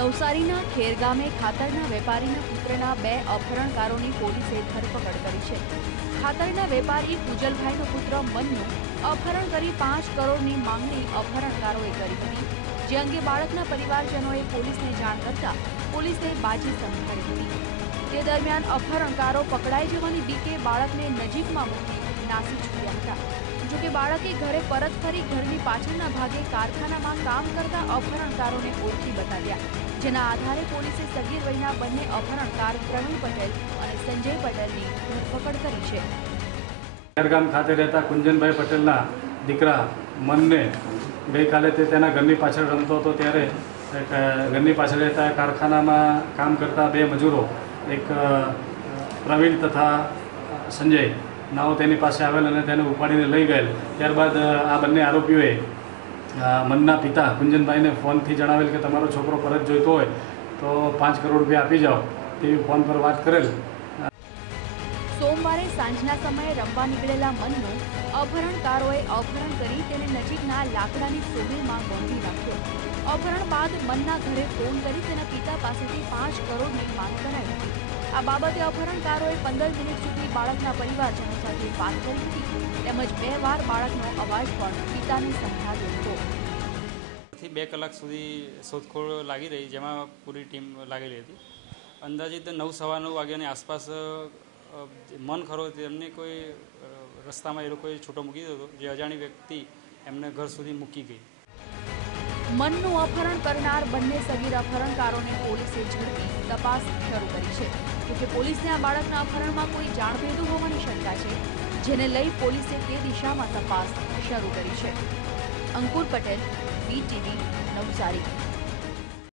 નવસારીના ખેર ગામે ખાતરના વેપારીના પુત્રના બે અપહરણકારોની પોલીસે ધરપકડ કરી છે. ખાતરના વેપારી પૂજલભાઈનો પુત્ર મનનું અપહરણ કરી પાંચ કરોડની માંગણી અપહરણકારોએ કરી હતી. જે અંગે બાળકના પરિવારજનોએ પોલીસને જાણ કરતા પોલીસે બાજી સંભાળી હતી. તે દરમિયાન અપહરણકારો પકડાઈ જવાની બીકે બાળકને નજીકમાં મૂકી નાસી છૂટ્યા હતા. જોકે બાળકે ઘરે પરત ફરી ઘરની પાછળના ભાગે કારખાનામાં કામ કરતા અપહરણકારોને ઓળખી બતાવ્યા. જેના આધારે પોલીસે સગીર વયના બંને અપહરણકાર પ્રવીણ પટેલ અને સંજય પટેલની ધરપકડ કરી છે. ખેરગામ ખાતે રહેતા કુંજનભાઈ પટેલના દીકરા મનને ગઈકાલે તે તેના ઘરની પાછળ રમતો હતો ત્યારે ઘરની પાછળ રહેતા કારખાનામાં કામ કરતા બે મજૂરો, એક પ્રવીણ તથા સંજય નાઓ તેની પાસે આવેલ અને તેને ઉપાડીને લઈ ગયેલ. ત્યારબાદ આ બંને આરોપીઓએ મનના પિતા કુંજનભાઈને ફોનથી જણાવેલ કે તમારો છોકરો પરત જોઈતો હોય તો પાંચ કરોડ રૂપિયા આપી જાઓ તેવી ફોન પર વાત કરેલ. સોમવારે સાંજના સમયે રમવા નીકળેલા મનનું અપહરણકારોએ અપહરણ કરી તેને નજીકના લાકડાની સોબીલમાં ગોંધી નાખ્યો. અપહરણ બાદ મનના ઘરે ફોન કરી તેના પિતા પાસેથી પાંચ કરોડની માંગ કરાઈ આ બાબતે અપહરણકારોએ પંદર મિનિટ સુધી બાળકના પરિવારજનો સાથે વાત કરી હતી. તેમજ બે વાર બાળકનો અવાજ પણ પિતાને સંભળાવ્યો હતો. બે કલાક સુધી શોધખોળ લાગી રહી, જેમાં પૂરી ટીમ લાગેલી હતી. અંદાજિત નવ સવા નવ વાગ્યાની આસપાસ મન ખરો તેમને કોઈ રસ્તામાં એ લોકોએ છૂટો મૂકી દીધો જે અજાણી વ્યક્તિ એમને ઘર સુધી મૂકી ગઈ. મનનું અપહરણ કરનાર બંને સગીર અપહરણકારોને પોલીસે ઝડપી તપાસ શરૂ કરી છે. જોકે પોલીસને આ બાળકના અપહરણમાં કોઈ જાણભેદું હોવાની શંકા છે, જેને લઈ પોલીસે તે દિશામાં તપાસ શરૂ કરી છે. અંકુર પટેલ બીટીવી નવસારી.